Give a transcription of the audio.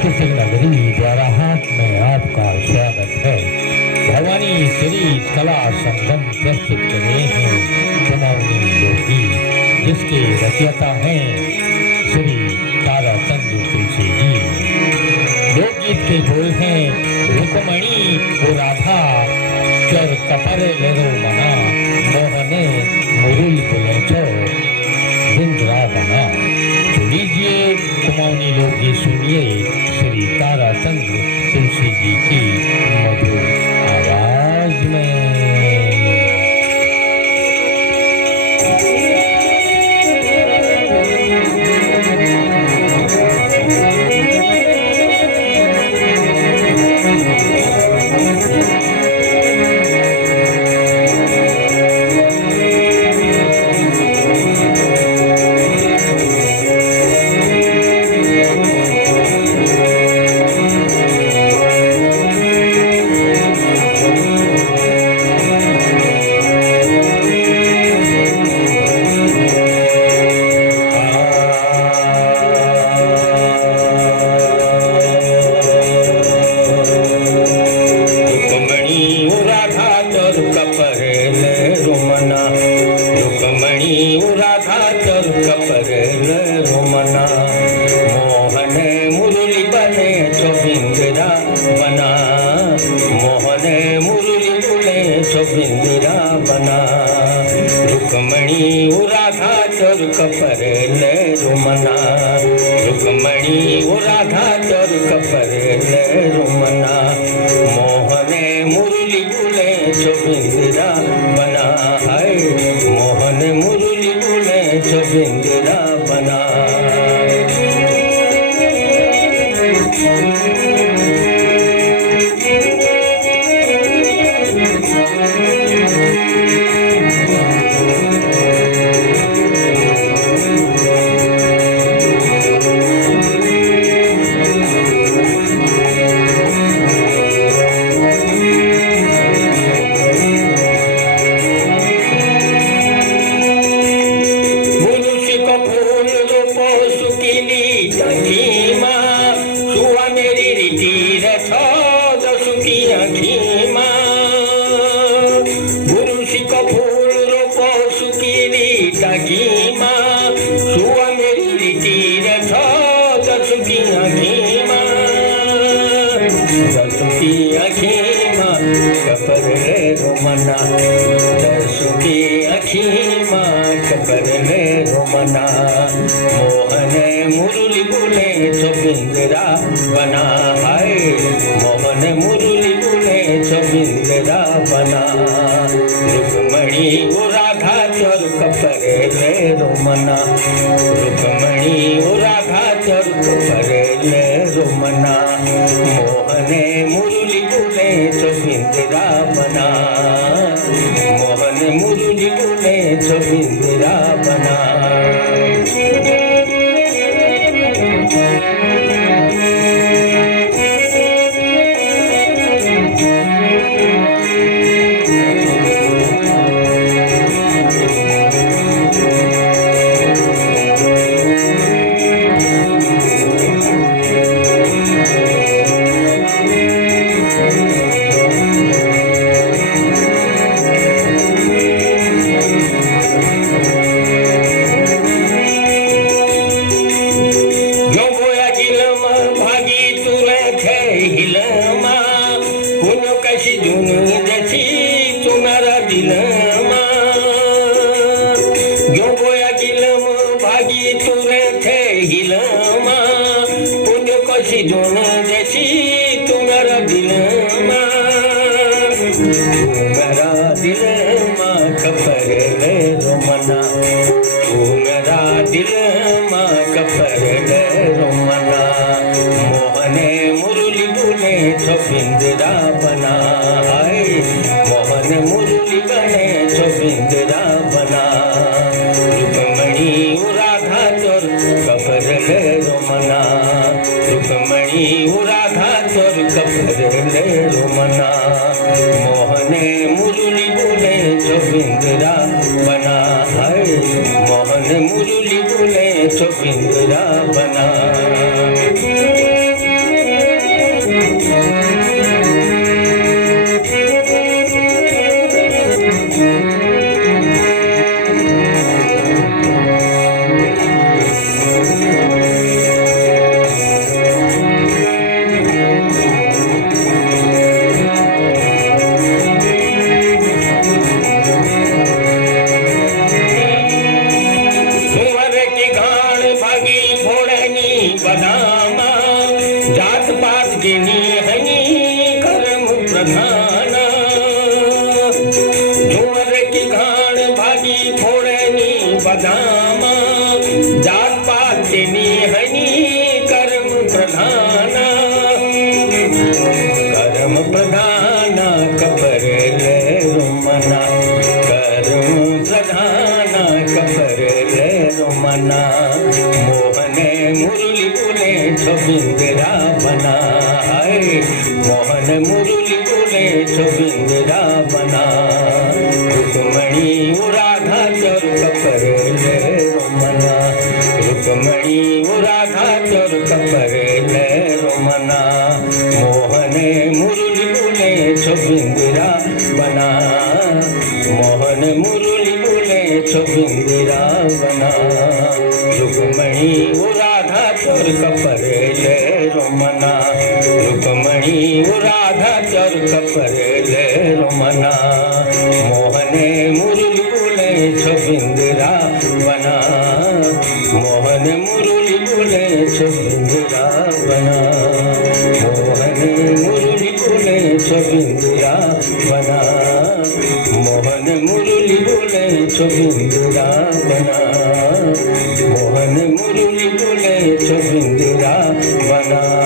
संस्कृति नगरी द्वाराहाट में आपका स्वागत है। भवानी श्री कला संगम प्रस्तुत कर रहे हैं कुमाऊनी लोकगीत, जिसके रचयिता हैं श्री ताराचंद तुलसी जी। लोकगीत के बोल हैं रुक्मणी ओ राधा चर कपर लेरो मना मोहने मुरुल बुले छो जिंद्रा बना। तो लीजिए कुमाऊनी लोकगीत सुनिए श्री ताराचंद तुलसी जी की मधुर आवाज में। रुक्मणी ओ राधा चोर कपर ले रुमना, रुक्मणी ओ राधा चोर कपर ले रुमना। मोहने मुरली बुले चोबिंदिरा बना है, मोहन मुरली बुले चोबिंदिरा बना। मोहन मुरली बुले चोबिंदिरा बना है, मोहन मुरली बुले चोबिंदिरा बना। रुक्मणी ओ राधा चोर कपर ले रुमना, रुक्मणी ओ राधा चोर कपर ले रुमना। मोहन मुरली बुले चोबिंदिरा बना, मोहन मुरली बुले चोबिंदिरा बना। मोहन मुरली बुले चोबिंदिरा बना। फोड़नी बदाम जात पातनी हनी कर्म प्रधान कपर ले रुमना कर्म प्रधान कपर ले रुमना मोहन मुरली बोले छबिंदरा बना मोहन मुरली बोले छबिंदरा बना रुक्मणी राधा चोर कपर ले रुमना रुक्मणी राधा चोर कपर ले रुमना मोहन मुरली बोले छबिंदरा बना मोहन मुरली बोले छबिंदरा बना रुक्मणी राधा चोर कपर ले रुमना रुक्मणी राधा चोर कपर ले रुमना मोहन मुरली बोले छबिंदरा बना मोहन मुरली बोले छबिंदरा बना मोहन मुरली बोले छबिंदरा बना मोहन मुरली बोले छबिंदरा बना मोहन मुरली बोले छबिंदरा बना।